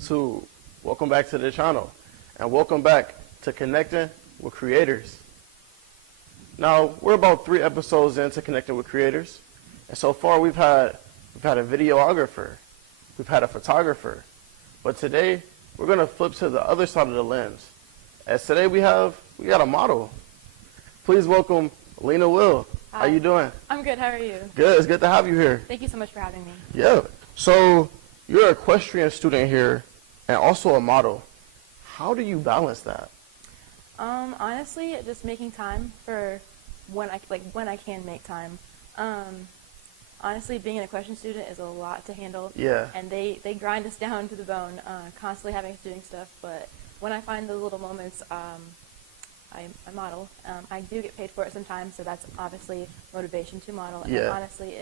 YouTube. Welcome back to the channel, and welcome back to Connecting with Creators. Now, we're about 3 episodes into Connecting with Creators, and so far we've had a videographer, we've had a photographer, but today we're going to flip to the other side of the lens, as today we got a model. Please welcome Lena Will. Hi. How you doing? I'm good. How are you? Good. It's good to have you here. Thank you so much for having me. Yeah. So you're an equestrian student here and also a model. How do you balance that? Honestly, just making time for when I can make time. Honestly, being an equestrian student is a lot to handle. Yeah. And they grind us down to the bone, constantly having us doing stuff. But when I find those little moments, I model. I do get paid for it sometimes, so that's obviously motivation to model. And Yeah. honestly,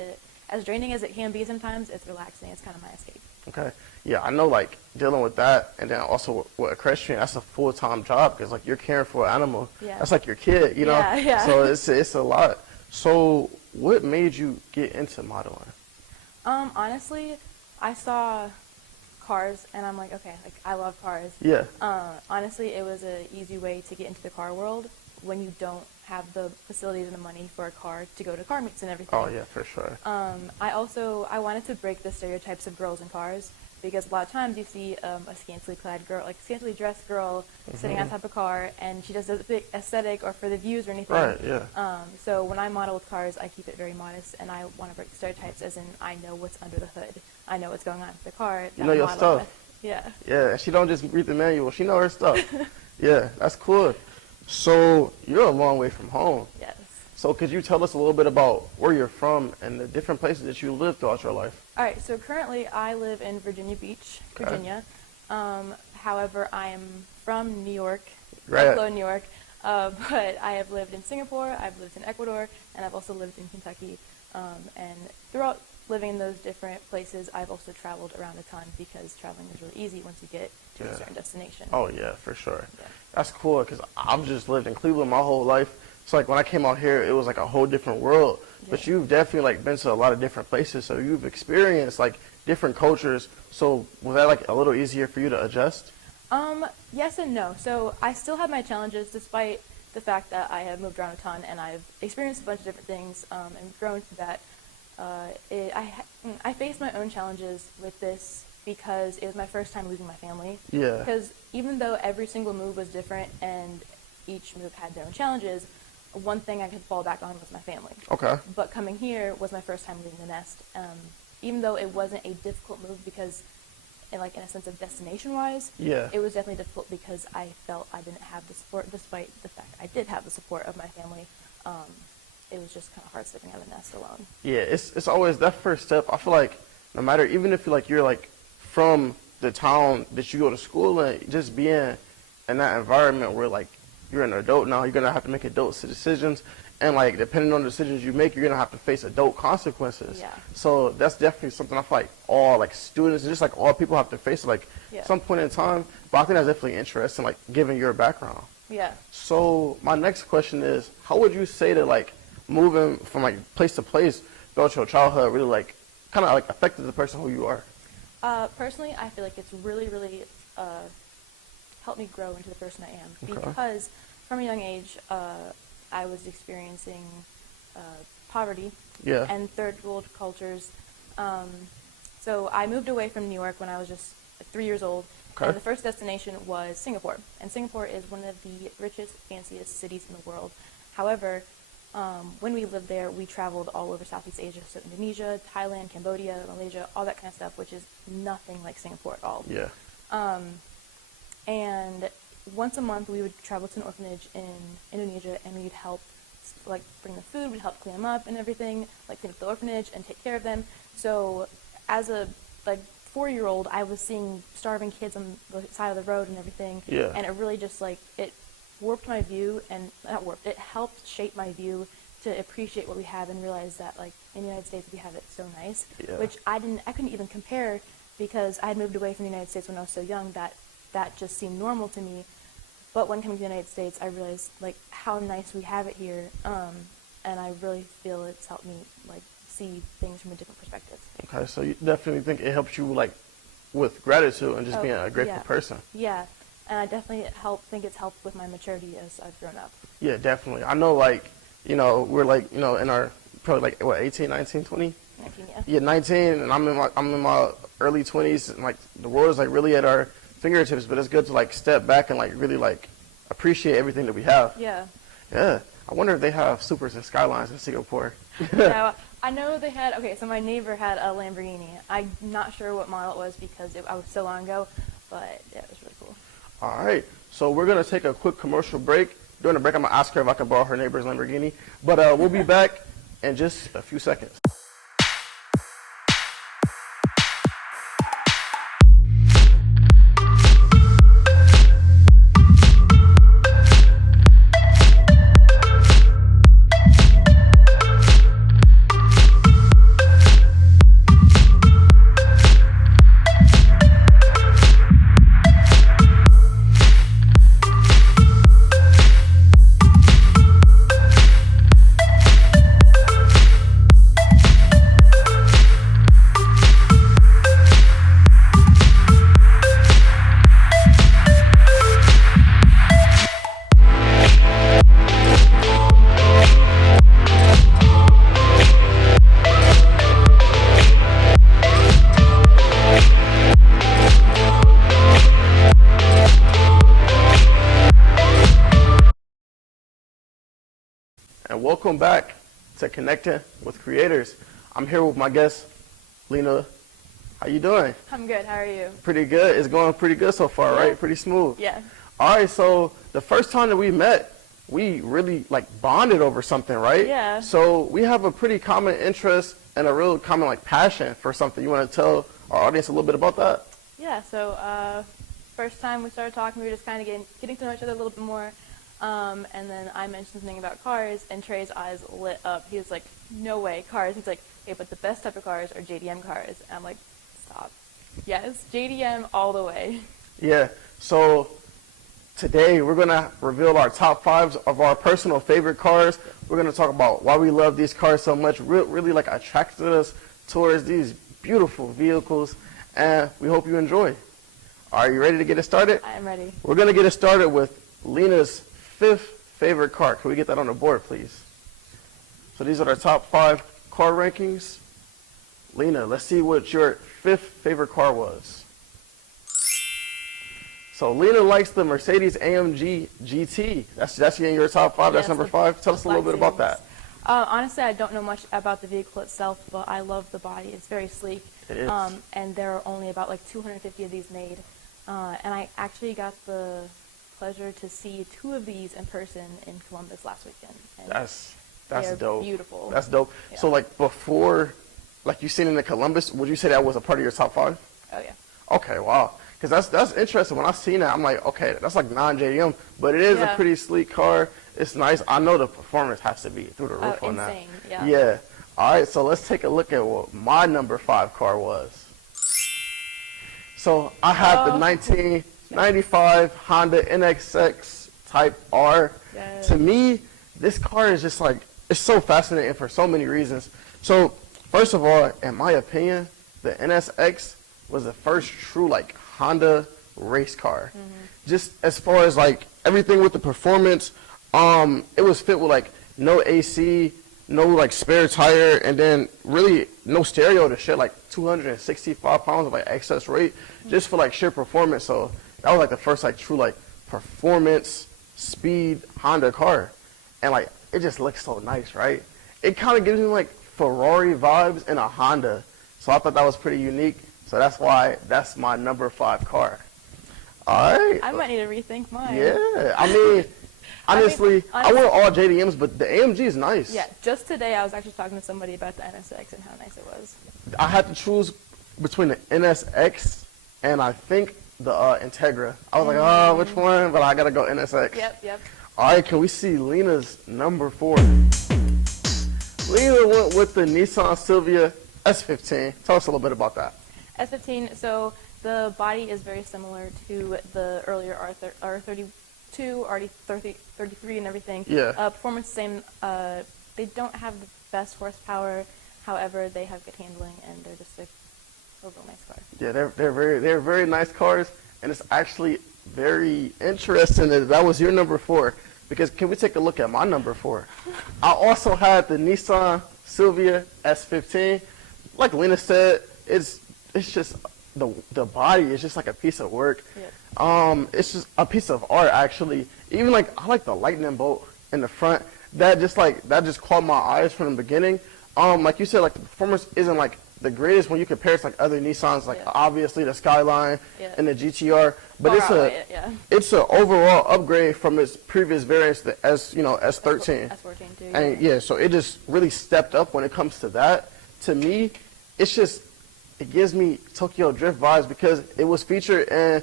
as draining as it can be sometimes, it's relaxing. It's kind of my escape. Okay. Yeah, I know, like, dealing with that, and then also with equestrian, that's a full-time job, because, like, you're caring for an animal. Yeah. That's like your kid, you know? Yeah. So it's a lot. So what made you get into modeling? Honestly, I saw cars, and I'm like, okay, like, I love cars. Yeah. Honestly, it was an easy way to get into the car world when you don't have the facilities and the money for a car to go to car meets and everything. Oh, yeah, for sure. I wanted to break the stereotypes of girls in cars, because a lot of times you see a scantily clad girl, like scantily dressed girl, sitting on top of a car, and she just does it aesthetic or for the views or anything. Right, yeah. So when I model with cars, I keep it very modest, and I want to break the stereotypes, as in I know what's under the hood. I know what's going on with the car. You know your stuff. Yeah. Yeah, she don't just read the manual. She know her stuff. Yeah, that's cool. So you're a long way from home. Yes. So could you tell us a little bit about where you're from and the different places that you lived throughout your life? All right, so currently I live in Virginia Beach, Virginia. However, I am from New York, Buffalo, New York, but I have lived in Singapore, I've lived in Ecuador, and I've also lived in Kentucky. And throughout living in those different places, I've also traveled around a ton, because traveling is really easy once you get to a certain destination. Oh, yeah, for sure. Yeah. That's cool, because I've just lived in Cleveland my whole life. So, like, when I came out here, it was, like, a whole different world. Yeah. But you've definitely, like, been to a lot of different places, so you've experienced, like, different cultures. So was that, like, a little easier for you to adjust? Yes and no. So I still have my challenges, despite the fact that I have moved around a ton, and I've experienced a bunch of different things, and grown through that. I faced my own challenges with this because it was my first time losing my family. Yeah. Because even though every single move was different and each move had their own challenges, one thing I could fall back on was my family. Okay. But coming here was my first time leaving the nest. Even though it wasn't a difficult move because, in a sense of destination-wise, yeah, it was definitely difficult because I felt I didn't have the support, despite the fact I did have the support of my family. It was just kind of hard stepping out of the nest alone. Yeah, it's always that first step. I feel like no matter, even if you're like from the town that you go to school in, just being in that environment where like you're an adult now, you're gonna have to make adult decisions, and like depending on the decisions you make, you're gonna have to face adult consequences. Yeah. So that's definitely something I feel like all like students and just like all people have to face at some point in time. But I think that's definitely interesting, like given your background. Yeah. So my next question is, how would you say that like moving from like place to place throughout your childhood really like kind of like affected the person who you are? Personally, I feel like it's really, really helped me grow into the person I am. Okay. Because from a young age, I was experiencing poverty and third world cultures. So I moved away from New York when I was just 3 years old. Okay. And the first destination was Singapore. And Singapore is one of the richest, fanciest cities in the world. However, when we lived there, we traveled all over Southeast Asia, so Indonesia, Thailand, Cambodia, Malaysia, all that kind of stuff, which is nothing like Singapore at all. Yeah. And once a month, we would travel to an orphanage in Indonesia, and we'd help, like, bring the food, we'd help clean them up and everything, like, clean up the orphanage and take care of them. So as a, 4-year-old, I was seeing starving kids on the side of the road and everything. Yeah. And it really just, it warped my view, and not warped, it helped shape my view to appreciate what we have and realize that, in the United States, we have it so nice, which I couldn't even compare, because I had moved away from the United States when I was so young that just seemed normal to me. But when coming to the United States, I realized, how nice we have it here, and I really feel it's helped me, see things from a different perspective. Okay, so you definitely think it helps you, with gratitude and just being a grateful yeah. person. Yeah, and I definitely think it's helped with my maturity as I've grown up. Yeah, definitely. I know, like, we're like, in our probably like what 18, 19, 20? 19, yeah. Yeah, 19, and I'm in my early 20s, and like the world is like really at our fingertips. But it's good to like step back and like really like appreciate everything that we have. Yeah. Yeah. I wonder if they have Supers and Skylines in Singapore. Yeah, I know they had. Okay, so my neighbor had a Lamborghini. I'm not sure what model it was because I was so long ago, but yeah, it was really cool. All right. So we're gonna take a quick commercial break. During the break, I'm gonna ask her if I can borrow her neighbor's Lamborghini. But we'll be back in just a few seconds. And welcome back to Connecting with Creators. I'm here with my guest, Lena. How you doing? I'm good. How are you? Pretty good. It's going pretty good so far, Yeah. right? Pretty smooth. Yeah. All right, so the first time that we met, we really like bonded over something, right? Yeah. So we have a pretty common interest and a real common like passion for something. You want to tell our audience a little bit about that? Yeah. So first time we started talking, we were just kind of getting to know each other a little bit more. And then I mentioned something about cars, and Trey's eyes lit up. He was like, "No way, cars." He's like, "Hey, but the best type of cars are JDM cars." And I'm like, "Stop." Yes, JDM all the way. Yeah. So today we're gonna reveal our top 5 of our personal favorite cars. We're gonna talk about why we love these cars so much. Really like attracted us towards these beautiful vehicles, and we hope you enjoy. Are you ready to get it started? I am ready. We're gonna get it started with Lena's 5th favorite car. Can we get that on the board, please? So these are our top 5 car rankings. Lena, let's see what your 5th favorite car was. So Lena likes the Mercedes AMG GT. That's in your top 5. That's Yes, number the 5. Tell us a little bit about that. Honestly, I don't know much about the vehicle itself, but I love the body. It's very sleek. It is. And there are only about like 250 of these made. And I actually got the pleasure to see 2 of these in person in Columbus last weekend. And That's they're dope. beautiful. That's dope. Yeah. So like before, like you seen in the Columbus, would you say that was a part of your top 5? Oh yeah. Okay, wow. Because that's interesting. When I seen that, I'm like, okay, that's like non-JDM, but it is a Yeah. pretty sleek car. It's nice. I know the performance has to be through the roof on that. Insane. Yeah. Yeah. All right, so let's take a look at what my number 5 car was. So I had the 1995 Honda NXX Type R. Yes. To me, this car is just like, it's so fascinating for so many reasons. So first of all, in my opinion, the NSX was the first true like Honda race car. Just as far as like everything with the performance, it was fit with like no AC, no like spare tire, and then really no stereo to shit, like 265 pounds of like excess weight just for like sheer performance. So that was like the first like true like performance speed Honda car. And like it just looks so nice, right? It kind of gives me like Ferrari vibes in a Honda. So I thought that was pretty unique. So that's why that's my number 5 car. All right. I might need to rethink mine. Yeah. I mean, honestly, I want all JDMs, but the AMG is nice. Yeah. Just today, I was actually talking to somebody about the NSX and how nice it was. I had to choose between the NSX and I think the Integra. I was like, oh, which one? But I got to go NSX. Yep. All right, can we see Lena's number 4? Lena went with the Nissan Silvia S15. Tell us a little bit about that. S15, so the body is very similar to the earlier R32, RD33 and everything. Yeah. Performance same. They don't have the best horsepower. However, they have good handling and they're just like a real nice car. Yeah, they're very nice cars, and it's actually very interesting that was your number 4. Because can we take a look at my number 4? I also had the Nissan Silvia S15. Like Lena said, it's just the body is just like a piece of work. Yep. It's just a piece of art actually. Even like I like the lightning bolt in the front. That just caught my eyes from the beginning. Like you said, like the performance isn't like the greatest when you compare it to like other Nissans, like obviously the Skyline and the GTR, but it's an overall upgrade from its previous variants, the S13. S14 too. And yeah, so it just really stepped up when it comes to that. To me, it gives me Tokyo Drift vibes because it was featured in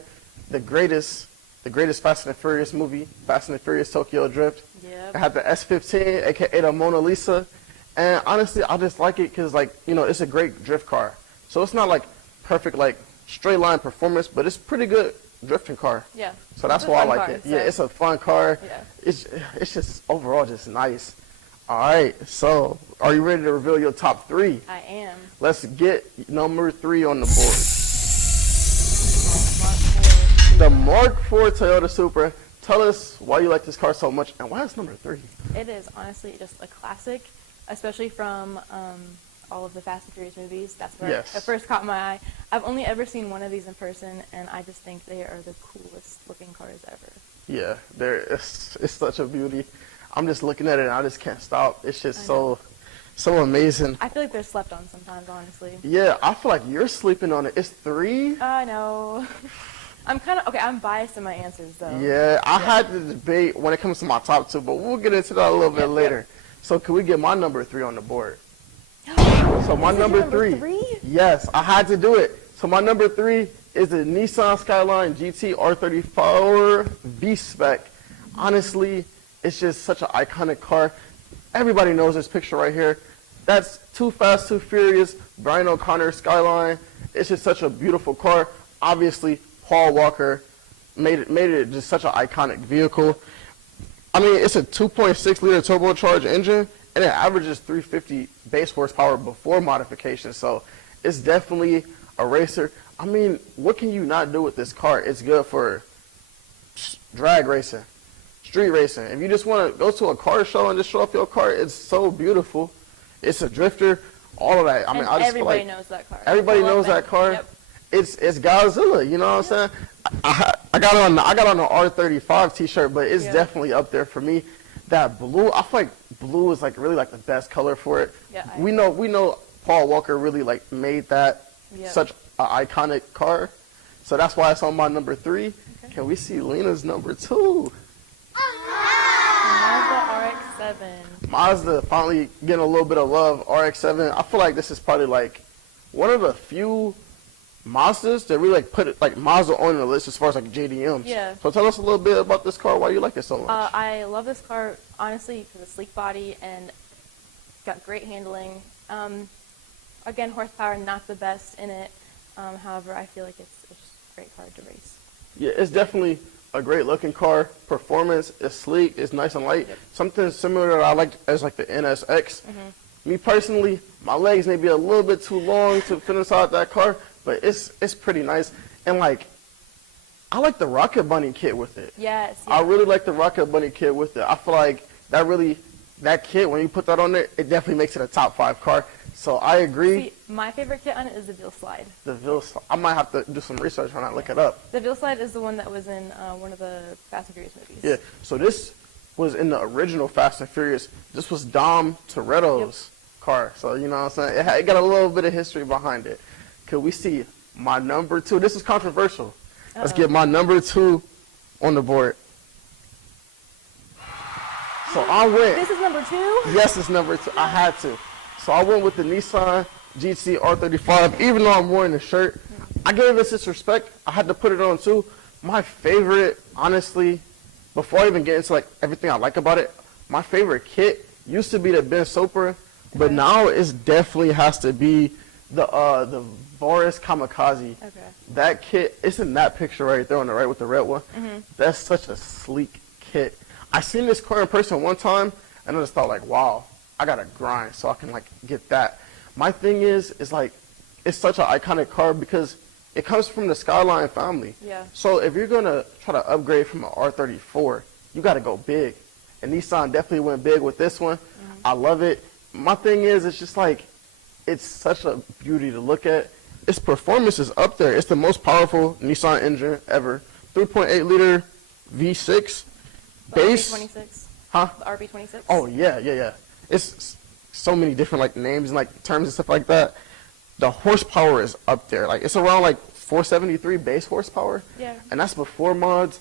the greatest Fast and Furious movie, Fast and Furious Tokyo Drift. Yep. It had the S15, aka the Mona Lisa. And honestly, I just like it because, like, it's a great drift car. So it's not like perfect, like straight line performance, but it's pretty good drifting car. Yeah. So that's why I like it. So. Yeah, it's a fun car. Yeah. It's just overall just nice. All right. So are you ready to reveal your top 3? I am. Let's get number 3 on the board. The Mark IV Toyota Supra. Tell us why you like this car so much and why it's number 3. It is honestly just a classic. Especially from all of the Fast and Furious movies. That's where it first caught my eye. I've only ever seen one of these in person, and I just think they are the coolest looking cars ever. Yeah, it's such a beauty. I'm just looking at it, and I just can't stop. It's just so amazing. I feel like they're slept on sometimes, honestly. Yeah, I feel like you're sleeping on it. It's 3? I know. I'm biased in my answers, though. Yeah, I had to debate when it comes to my top 2, but we'll get into that a little bit later. So can we get my number 3 on the board? So my number 3? Yes, I had to do it. So my number 3 is the Nissan Skyline GT R34 V-Spec. Honestly, it's just such an iconic car. Everybody knows this picture right here. That's Too Fast, Too Furious, Brian O'Connor Skyline. It's just such a beautiful car. Obviously, Paul Walker made it just such an iconic vehicle. I mean, it's a 2.6 liter turbocharged engine, and it averages 350 base horsepower before modification. So it's definitely a racer. I mean, what can you not do with this car? It's good for drag racing, street racing. If you just want to go to a car show and just show off your car, it's so beautiful. It's a drifter, all of that. I mean, I just feel like everybody knows that car. Everybody knows that car. Yep. It's Godzilla, you know what I'm saying? I got on the R35 t-shirt, but it's definitely up there for me. That blue, I feel like blue is like really like the best color for it. Yeah, we know Paul Walker really like made that such an iconic car. So that's why it's on my number 3. Okay. Can we see Lena's number 2? Mazda RX-7. Mazda finally getting a little bit of love. RX-7. I feel like this is probably like one of the few Mazdas that really like put it like Mazda on the list as far as like JDMs. Yeah. So tell us a little bit about this car. Why you like it so much? I love this car honestly for the sleek body and got great handling. Again, horsepower not the best in it. However, I feel like it's just a great car to race. Yeah, it's definitely a great looking car. Performance is sleek. It's nice and light. Yep. Something similar that I like as like the NSX. Mm-hmm. Me personally, my legs may be a little bit too long to fit inside that car. But it's pretty nice. And, like, I like the Rocket Bunny kit with it. Yes. I really like the Rocket Bunny kit with it. I feel like that kit, when you put that on there, it definitely makes it a top 5 car. So I agree. See, my favorite kit on it is the Veal Slide. The Veal Slide. I might have to do some research on that, look it up. The Veal Slide is the one that was in one of the Fast and Furious movies. Yeah. So this was in the original Fast and Furious. This was Dom Toretto's car. So, you know what I'm saying? It got a little bit of history behind it. Could we see my number 2? This is controversial. Let's get my number 2 on the board. So I went. This is number 2? Yes, it's number 2. I had to. So I went with the Nissan GT R35. Even though I'm wearing the shirt, I gave it its respect. I had to put it on too. My favorite, honestly, before I even get into like everything I like about it, my favorite kit used to be the Ben Sopra, but now it definitely has to be the Boris Kamikaze. Okay. That kit, it's in that picture right there on the right with the red one. Mm-hmm. That's such a sleek kit. I seen this car in person one time, and I just thought like, wow, I gotta grind so I can like get that. My thing is like, it's such an iconic car because it comes from the Skyline family. Yeah. So if you're going to try to upgrade from an R34, you got to go big. And Nissan definitely went big with this one. I love it. My thing is, it's just like, it's such a beauty to look at. Its performance is up there. It's the most powerful Nissan engine ever. 3.8 liter V6 base. RB26. Huh? The RB26. Oh yeah. It's so many different like names and like terms and stuff like that. The horsepower is up there. Like it's around like 473 base horsepower. Yeah. And that's before mods.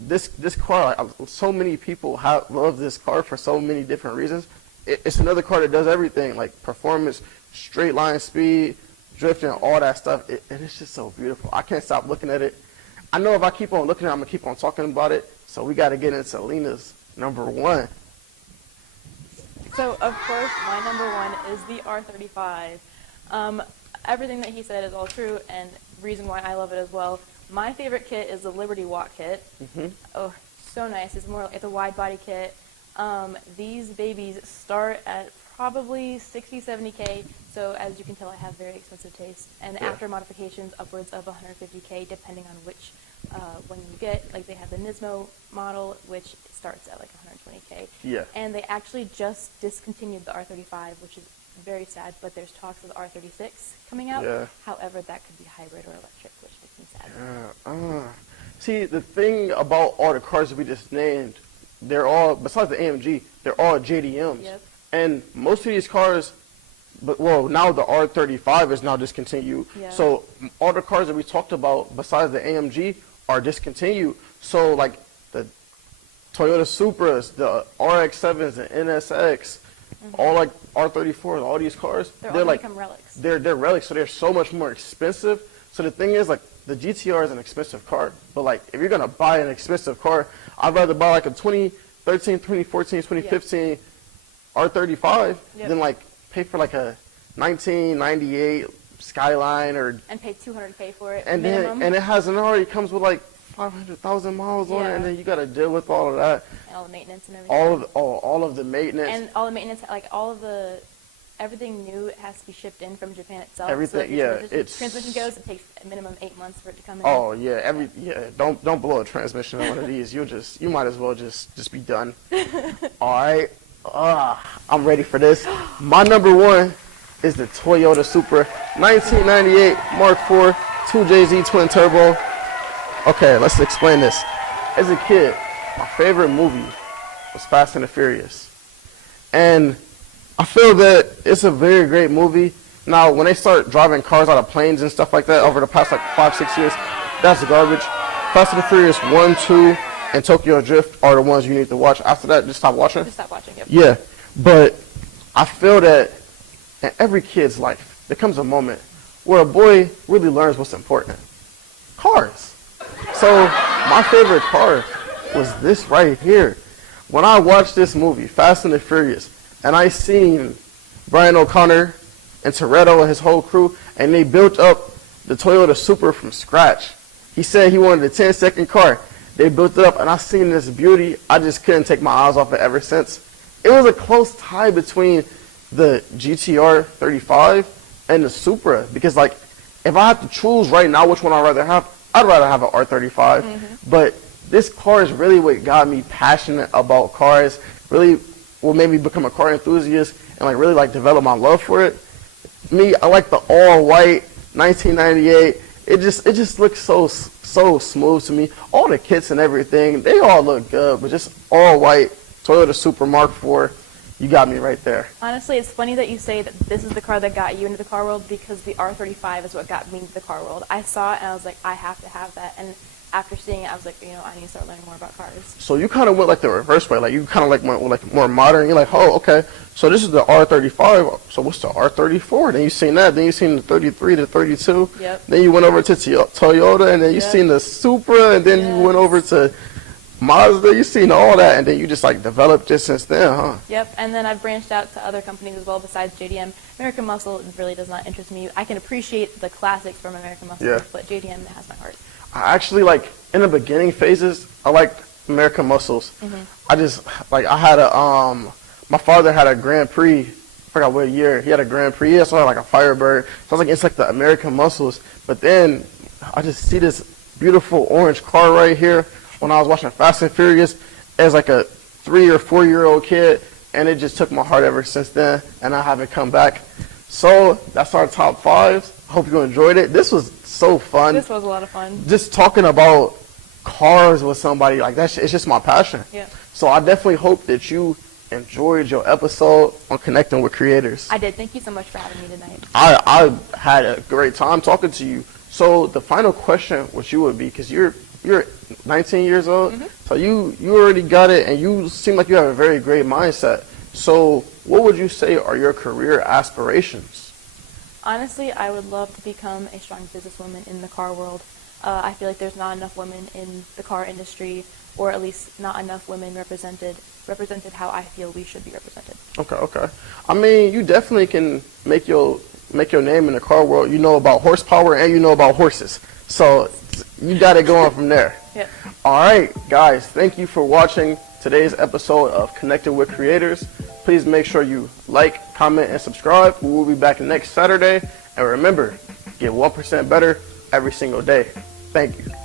This car, like, so many people love this car for so many different reasons. It's another car that does everything, like performance, straight line speed, drifting, all that stuff. And it's just so beautiful. I can't stop looking at it. I know if I keep on looking at it, I'm gonna keep on talking about it. So we got to get into Lena's number one. So, of course, my number one is the R35. Everything that he said is all true, and reason why I love it as well. My favorite kit is the Liberty Walk kit. Oh, so nice. It's a wide body kit. These babies start at probably 60, 70K. So as you can tell, I have very expensive taste. And after modifications, upwards of 150K, depending on which one you get. Like they have the Nismo model, which starts at like 120K. Yeah. And they actually just discontinued the R35, which is very sad, but there's talks of the R36 coming out. Yeah. However, that could be hybrid or electric, which makes me sad. See, the thing about all the cars that we just named, they're all, besides the AMG, they're all JDMs. Yep. And most of these cars, now the R35 is now discontinued. Yeah. So all the cars that we talked about besides the AMG are discontinued. So like the Toyota Supras, the RX-7s, the NSX, all like R34s, all these cars, they're like become relics. They're relics, so they're so much more expensive. So the thing is, like, the GTR is an expensive car, but like if you're gonna buy an expensive car, I'd rather buy like a 2013, 2014, 2015 R35 than like pay for like a 1998 Skyline and pay 200K for it and minimum. Then it already comes with like 500,000 miles on it, and then you gotta deal with all of that. And all the maintenance and everything. All of the maintenance. And all the maintenance, like everything new has to be shipped in from Japan itself. Everything, so transmission goes, it takes a minimum 8 months for it to come in. Oh yeah, don't blow a transmission on one of these. You might as well just be done. All right, I'm ready for this. My number one is the Toyota Supra 1998 Mark IV 2JZ twin turbo. Okay, let's explain this. As a kid, my favorite movie was Fast and the Furious, and I feel that it's a very great movie. Now, when they start driving cars out of planes and stuff like that over the past like 5-6 years, that's garbage. Fast and the Furious 1, 2, and Tokyo Drift are the ones you need to watch. After that, just stop watching. Just stop watching, yep. Yeah, but I feel that in every kid's life, there comes a moment where a boy really learns what's important. Cars. So my favorite car was this right here. When I watched this movie, Fast and the Furious, and I seen Brian O'Connor and Toretto and his whole crew, and they built up the Toyota Supra from scratch. He said he wanted a 10-second car. They built it up, and I seen this beauty. I just couldn't take my eyes off it ever since. It was a close tie between the GTR 35 and the Supra, because like if I had to choose right now which one I'd rather have, I'd rather have an R35. But this car is really what got me passionate about cars, really what made me become a car enthusiast and like really like develop my love for it. Me, I like the all white 1998. It just looks so smooth to me. All the kits and everything, they all look good, but just all white Toyota Supra Mark IV, you got me right there. Honestly, it's funny that you say that this is the car that got you into the car world, because the R35 is what got me into the car world. I saw it and I was like, I have to have that. And after seeing it, I was like, I need to start learning more about cars. So you kind of went like the reverse way. Like you kind of like went like more modern. You're like, oh, okay. So this is the R35. So what's the R34? Then you seen that. Then you seen the 33, the 32. Yep. Then you went over to Toyota, and then you seen the Supra, and then you went over to Mazda. You seen all that, and then you just like developed it since then, huh? Yep. And then I've branched out to other companies as well besides JDM. American Muscle really does not interest me. I can appreciate the classics from American Muscle, but JDM has my heart. I actually like in the beginning phases, I liked American Muscles. I just like I had a my father had a Grand Prix forgot what year. He had a Grand Prix. He also had like a Firebird. So I was like, it's like the American muscles. But then I just see this beautiful orange car right here when I was watching Fast and Furious as like a 3 or 4 year old kid, and it just took my heart ever since then, and I haven't come back. So that's our top 5s. Hope you enjoyed it. This was so fun. This was a lot of fun. Just talking about cars with somebody like that, it's just my passion. Yeah. So I definitely hope that you enjoyed your episode on Connecting with Creators. I did. Thank you so much for having me tonight. I had a great time talking to you. So the final question, which you would be, because you're 19 years old, so you already got it, and you seem like you have a very great mindset. So what would you say are your career aspirations? Honestly, I would love to become a strong businesswoman in the car world. I feel like there's not enough women in the car industry, or at least not enough women represented how I feel we should be represented. Okay. I mean, you definitely can make your name in the car world. You know about horsepower and you know about horses. So you got it going from there. Yep. All right, guys, thank you for watching today's episode of Connecting with Creators. Please make sure you like, comment, and subscribe. We will be back next Saturday. And remember, get 1% better every single day. Thank you.